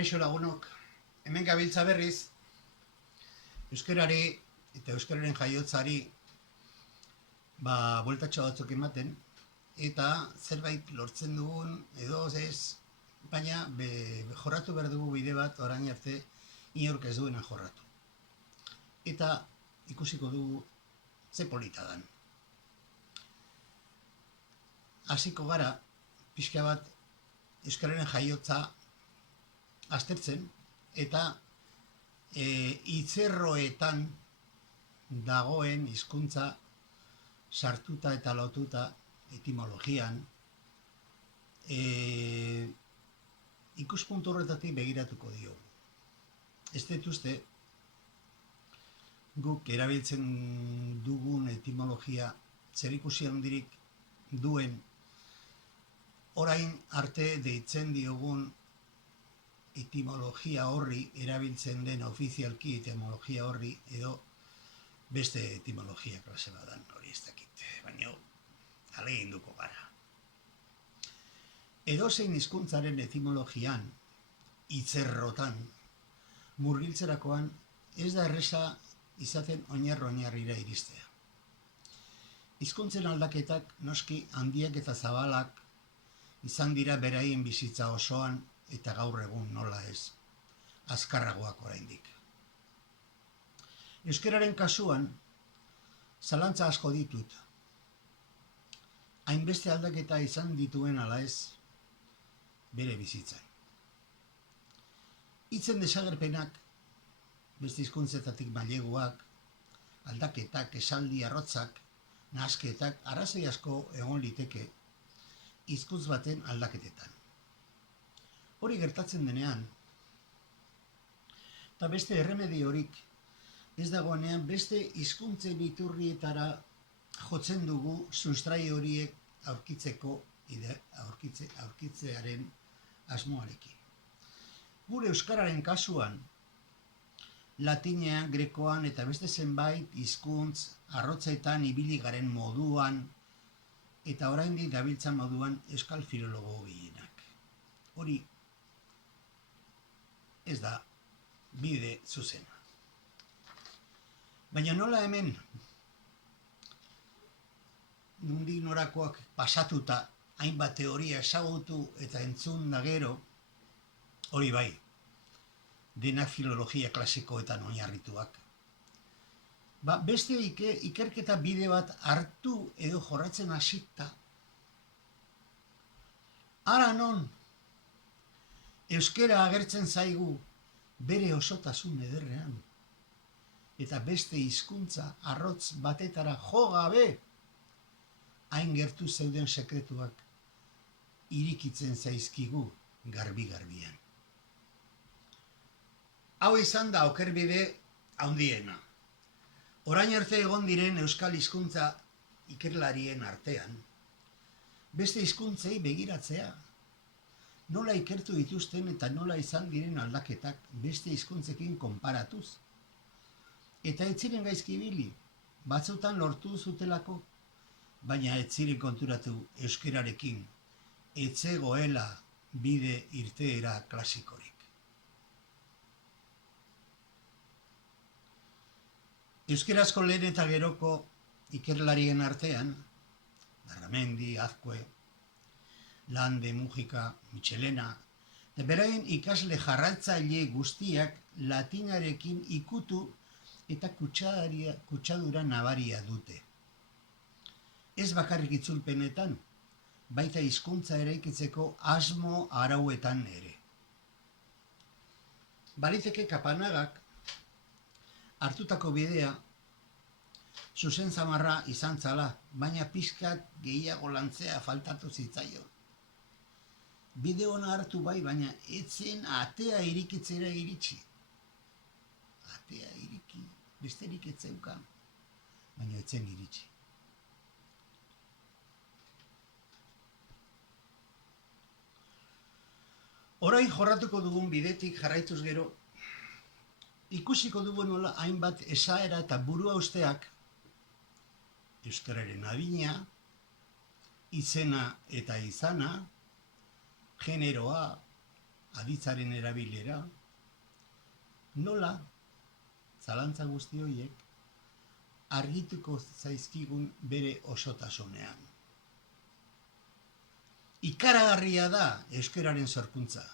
Kaixo lagunok, hemen gabiltza berriz, euskarari eta euskararen jaiotzari bueltatxo batzuk ematen, eta zerbait lortzen dugun edo ez, baina jorratu behar dugu bide bat orain arte inork ez duena jorratu. Eta ikusiko dugu ze polita dan. Hasiko gara, pixka bat euskararen jaiotza aztertzen, eta hitzerroetan dagoen hizkuntza sartuta eta lotuta etimologian, ikuspuntu horretatik begiratuko diogu. Ez dut uste, guk erabiltzen dugun etimologia zerikusi handirik duen orain arte deitzen diogun etimologia horri, erabiltzen den ofizialki etimologia horri, edo beste etimologia klase badan, hori ez dakit, baina ahaleginduko gara. Edozein hizkuntzaren etimologian, hitzerrotan, murgiltzerakoan ez da erreza izaten oinarrira iristea. Hizkuntzen aldaketak noski handiak eta zabalak izan dira beraien bizitza osoan, eta gaur egun nola ez, azkarragoak oraindik. Euskararen kasuan, zalantza asko ditut. Hainbeste aldaketa izan dituen ala ez, bere bizitzan. Hitzen desagerpenak, beste hizkuntzetatik maileguak, aldaketak, esaldi arrotzak, nahasketak, arrazoi asko egon liteke hizkuntz baten aldaketetan. Hori gertatzen denean, eta beste erremediorik ez dagoenean beste hizkuntzen iturrietara jotzen dugu sustrai horiek aurkitzearen asmoarekin. Gure euskararen kasuan, latinean, grekoan eta beste zenbait hizkuntz arrotzetan ibili garen moduan eta oraindik dabiltzan moduan euskal filologo gehienak. Hori ez da bide zuzena. Baina nola hemen nondik norakoak pasatuta hainbat teoria ezagutu eta entzun da gero, hori bai, dena filologia klasikoetan oinarrituak. Beste ikerketa bide bat hartu edo jorratzen hasita, hara non euskara agertzen zaigu bere osotasun ederrean, eta beste hizkuntza arrotz batetara jo gabe, hain gertu zeuden sekretuak irikitzen zaizkigu garbi-garbian. Hau izan da okerbide handiena. Orain arte egon diren euskal hizkuntza ikerlarien artean, beste hizkuntzei begiratzea, nola ikertu dituzten eta nola izan diren aldaketak beste hizkuntzekin konparatuz. Eta ez ziren gaizki ibili, batzutan lortu zutelako, baina ez ziren konturatu euskararekin, ez zegoela bide irteera klasikorik. Euskarazko lehen eta geroko ikerlarien artean, Garramendi, Azkue, Lande, Mujika, Michelena, eta beraien ikasle jarraitzaile guztiak latinarekin ikutu eta kutsadura nabaria dute. Ez bakarrik itzulpenetan, baita hizkuntza eraikitzeko asmo arauetan ere. Baliteke Kapanagak hartutako bidea zuzen zamarra izan zala, baina pixkat gehiago lantzea faltatu zitzaion. Bide ona hartu bai, baina ez zen atea irikitzera iritsi. Atea iriki, besterik ez zeukan, baina ez zen iritsi. Orain jorratuko dugun bidetik jarraituz gero, ikusiko dugu nola hainbat esaera eta burua usteak, euskararen adina, izena eta izana, generoa, aditzaren erabilera, nola zalantza guzti horiek argituko zaizkigun bere osotasunean. Ikaragarria da euskararen sorkuntza.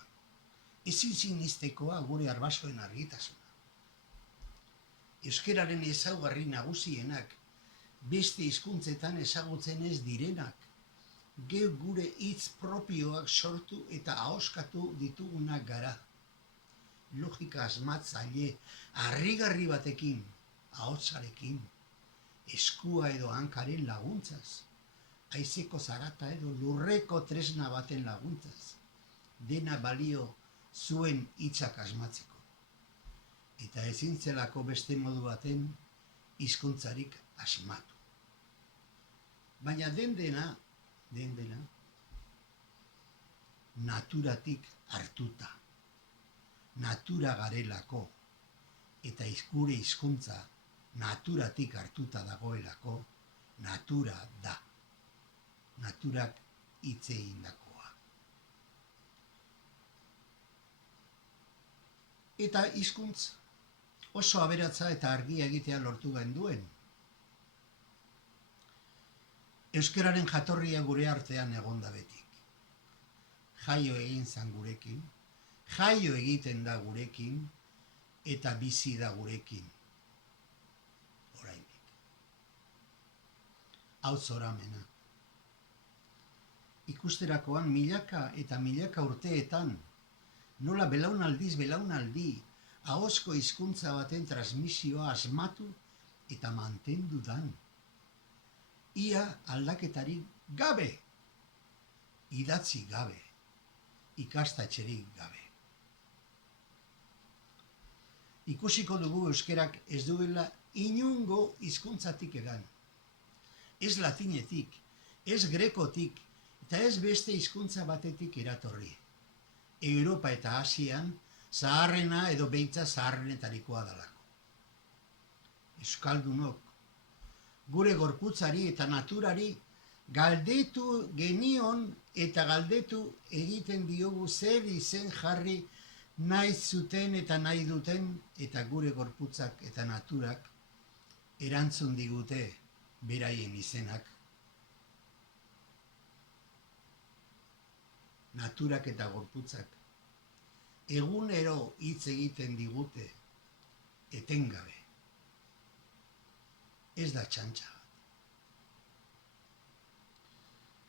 Ezin sinistekoa gure arbasoen argitasuna. Euskararen ezaugarri nagusienak beste hizkuntzetan ezagutzen ez direnak, geu gure hitz propioak sortu eta ahoskatu ditugunak gara. Logika asmatzaile harrigarri batekin, ahotsarekin, eskua edo hankaren laguntzaz, haizeko zarata edo lurreko tresna baten laguntzaz, dena balio zuen hitzak asmatzeko. Eta ezin zelako beste modu baten hizkuntzarik asmatu. Baina den dena, naturatik hartuta. Natura garelako, eta gure hizkuntza naturatik hartuta dagoelako, natura da. Naturak hitz egindakoa. Eta hizkuntz oso aberatsa eta argia egitea lortu genduen. Euskararen jatorria gure artean egonda betik. Jaio egin zan gurekin, jaio egiten da gurekin, eta bizi da gurekin. Oraindik. Hau zoramena. Ikusterakoan milaka eta milaka urteetan, nola belaunaldiz belaunaldi, ahozko hizkuntza baten transmisioa asmatu eta mantendu dan. Ia aldaketarik gabe, idatzi gabe, ikastatxerik gabe. Ikusiko dugu euskerak ez duela inungo hizkuntzatik egan. Ez latinetik, ez grekotik, eta ez beste hizkuntza batetik eratorri. Europa eta Asian zaharrena edo beintza zaharrenetarikoa dalako. Euskaldunok, gure gorputzari eta naturari galdetu genion eta galdetu egiten diogu zer izen jarri nahi zuten eta nahi duten, eta gure gorputzak eta naturak erantzun digute beraien izenak. Naturak eta gorputzak egunero hitz egiten digute etengabe. Ez da txantxa bat.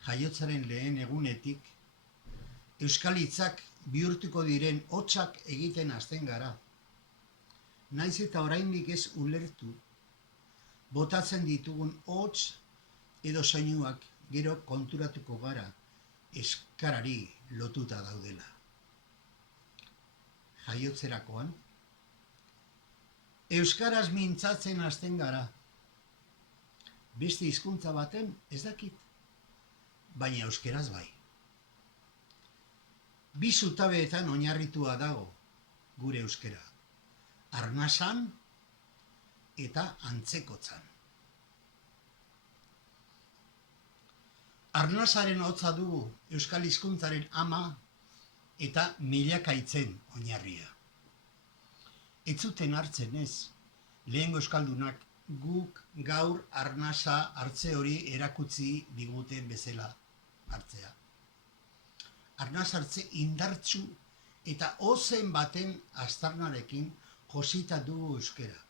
Jaiotzaren lehen egunetik euskal hitzak bihurtuko diren hotsak egiten hasten gara. Naiz eta oraindik ez ulertu, botatzen ditugun hots edo soinuak gero konturatuko gara euskarari lotuta daudela. Jaiotzerakoan, euskaraz mintzatzen hasten gara. Beste hizkuntza baten ez dakit, baina euskeraz bai. Bi zutabeetan oinarritua dago gure euskera. Arnasan eta antzekotzan. Arnasaren hotza dugu euskal hizkuntzaren ama eta milaka hitzen oinarria. Ez zuten hartzen ez, lehengo euskaldunak guk gaur arnasa hartze hori erakutsi diguten bezala hartzea. Arnas hartze indartsu eta ozen baten aztarnarekin josita dugu euskera.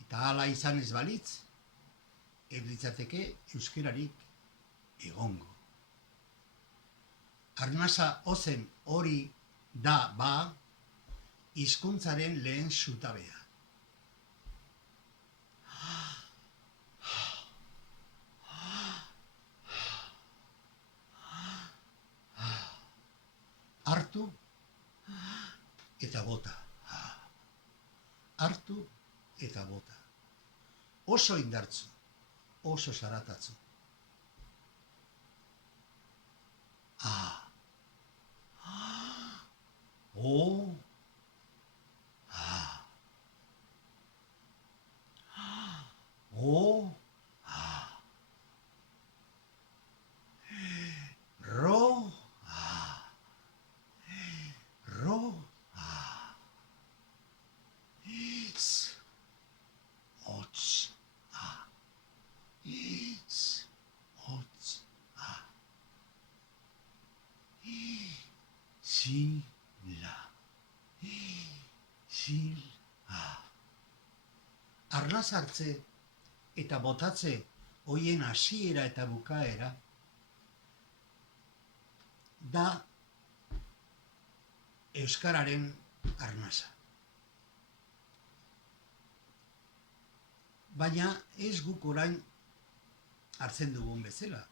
Eta hala izan ez balitz, ez litzateke euskerarik egongo. Arnasa ozen hori da ba, hizkuntzaren lehen zutabea. Hartu eta bota. Hartu eta bota. Oso indartzu, oso zaratatzu. O, o, ro, Sila. Sila. Arnaz hartze eta botatze hoien hasiera eta bukaera da euskararen arnaza. Baina ez guk orain hartzen dugun bezala.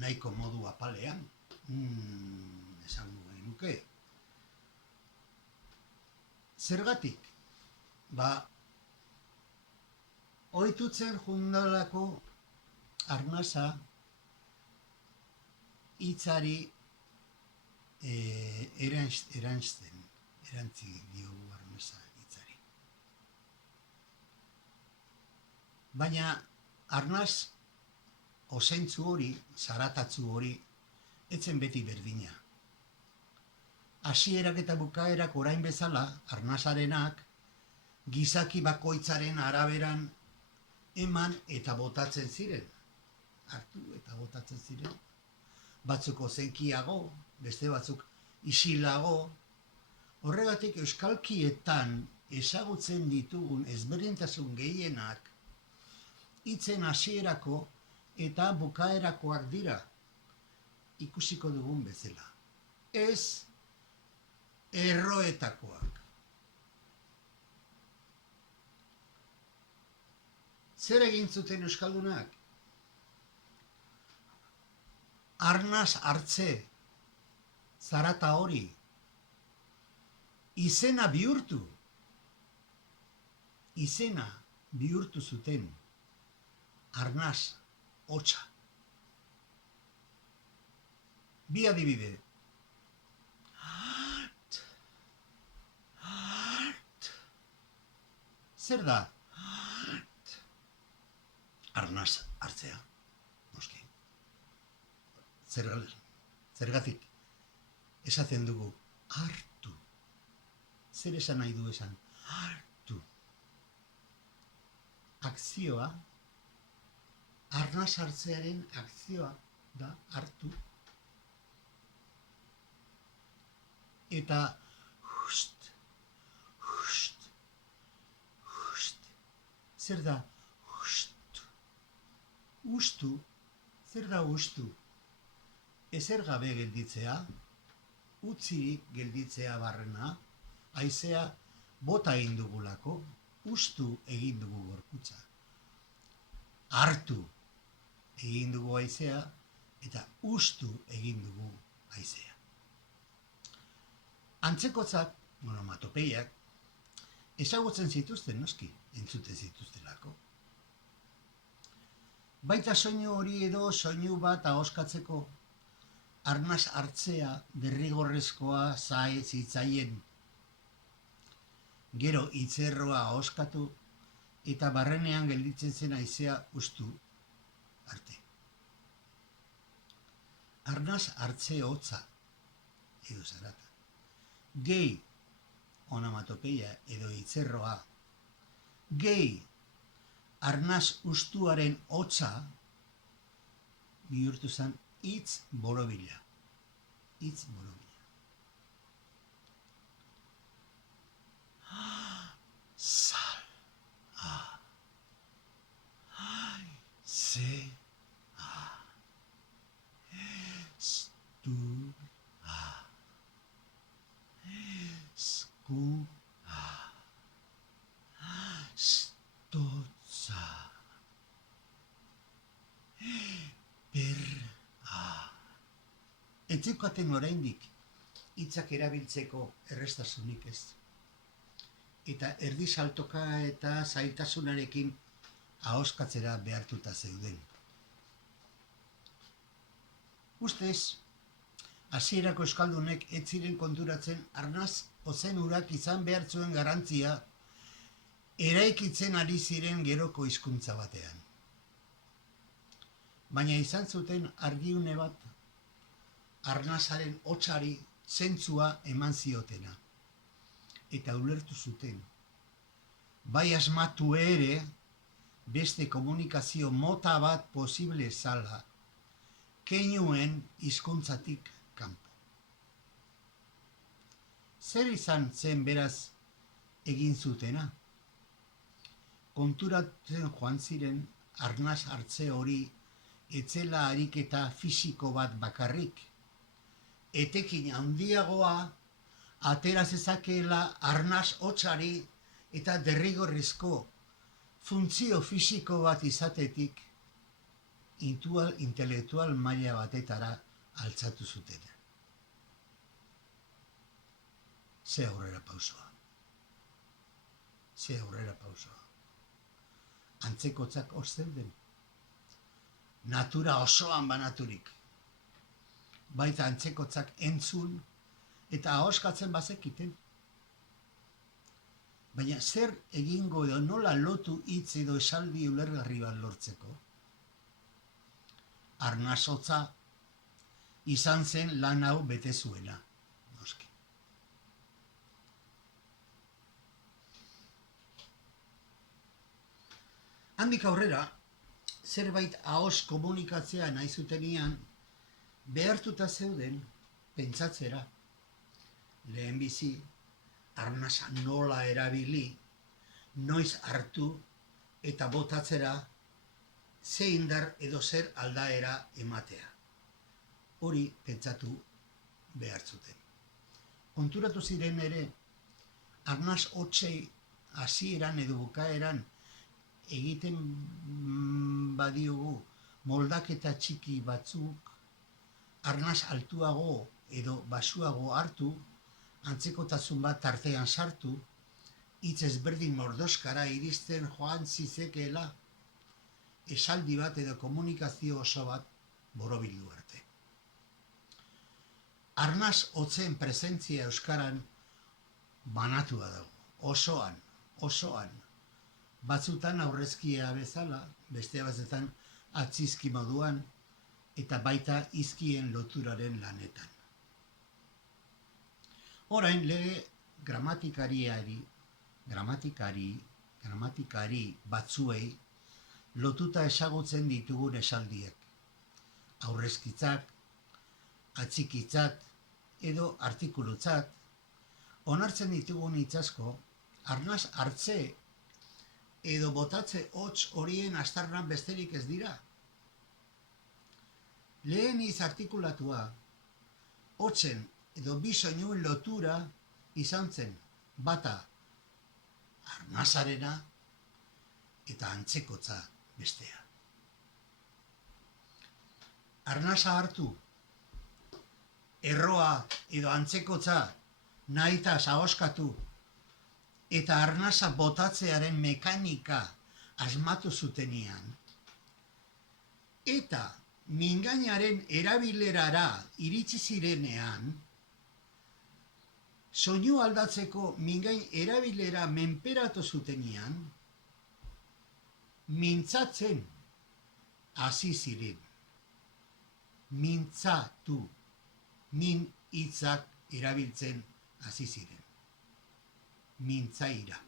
Nahiko modu apalean, esango genuke. Zergatik? Ohitutzen jundalako arnaza hitzari erantzi diogu arnaza hitzari. Baina arnaz osentzu hori, zaratatzu hori, etzen beti berdina. Hasierak eta bukaerak orain bezala, arnazarenak, gizaki bakoitzaren araberan eman eta botatzen ziren. Hartu eta botatzen ziren. Batzuk ozenkiago, beste batzuk isilago. Horregatik euskalkietan ezagutzen ditugun ezberdintasun gehienak hitzen hasierako eta bukaerakoak dira, ikusiko dugun bezala. Ez erroetakoak. Zer egin zuten euskaldunak? Arnaz hartze, zarata hori, izena bihurtu. Izena bihurtu zuten arnaz hotsa. Bi adibide. Hart. Hart. Zer da? Hart. Arnaz hartzea. Noski. Zergatik. Esaten dugu. Hartu. Zer esan nahi du esan? Hartu. Akzioa. Arnaz hartzearen akzioa da hartu. Eta hust, hust, hust. Zer da hust? Hustu, zer da hustu? Ezer gabe gelditzea, utzirik gelditzea barrena, haizea bota egin dugulako, hustu egin dugu gorputza. Hartu egin dugu haizea eta hustu egin dugu haizea. Antzekotzak, onomatopeiak, ezagutzen zituzten noski, entzuten zituztelako. Baita soinu hori edo soinu bat ahoskatzeko arnaz hartzea derrigorrezkoa zitzaien. Gero hitzerroa ahoskatu eta barrenean gelditzen zen haizea hustu arte. Arnaz hartze hotza edo zarata. Gehi onomatopeia edo hitzerroa, gehi arnaz hustuaren hotza bihurtu zen hitz borobila. Hitz borobila. Sal. Se. Stu. Sku. Stotza. Per. Etzeukaten oraindik hitzak erabiltzeko errestasunik ez. Eta erdi saltoka eta zailtasunarekin ahoskatzera behartuta zeuden. Ustez, hasierako euskaldunek ez ziren konturatzen arnaz ozen urak izan behar zuen garantzia eraikitzen ari ziren geroko hizkuntza batean. Baina izan zuten argiune bat arnazaren hotsari zentzua eman ziotena. Eta ulertu zuten. Bai asmatu ere beste komunikazio mota bat posible zala, keinuen hizkuntzatik kanpo. Zer izan zen beraz egin zutena? Konturatzen joan ziren arnas hartze hori etzela ariketa fisiko bat bakarrik. Etekin handiagoa atera zezakeela arnas hotzari eta derrigorrezko funtzio fisiko bat izatetik intelektual maila batetara altzatu zuten. Ze aurrera pausoa. Ze aurrera pausoa. Antzekotzak hor zeuden. Natura osoan banaturik. Baita antzekotzak entzun eta ahoskatzen bazekiten. Baina zer egingo edo nola lotu hitz edo esaldi ulergarri bat lortzeko? Arnasotza izan zen lan hau bete zuena, noski. Handik aurrera, zerbait ahos komunikatzea nahi zutenean, behartuta zeuden pentsatzera. Lehenbizi, arnasa nola erabili, noiz hartu eta botatzera, ze indar edo zer aldaera ematea. Hori pentsatu behar zuten. Konturatu ziren ere, arnas hotzei hasieran edo bukaeran egiten badiogu moldaketa txiki batzuk, arnas altuago edo basuago hartu, antzekotasun bat tartean sartu, hitz ezberdin mordoskara iristen joan zizekeela, esaldi bat edo komunikazio oso bat borobildu arte. Arnas hotzen presentzia euskaran banatua dago, osoan. Batzutan aurrezkia bezala, beste batzutan atzizki moduan, eta baita hizkien loturaren lanetan. Orain lege gramatikari batzuei lotuta ezagutzen ditugun esaldiek. Aurrezkitzak, atxikitzat edo artikulutzat, onartzen ditugun hitz asko, arnas hartze edo botatze hots horien aztarnak besterik ez dira. Lehen hitz artikulatua, hotzen edo bi soinuen lotura izan zen, bata arnasarena eta antzekotza bestea. Arnasa hartu, erroa edo antzekotza nahitaz ahoskatu eta arnasa botatzearen mekanika asmatu zutenean, eta mingainaren erabilerara iritsi zirenean, soinu aldatzeko mingain erabilera menperatu zutenean, mintzatzen hasi ziren. Mintzatu, min hitzak erabiltzen hasi ziren. Mintzaira.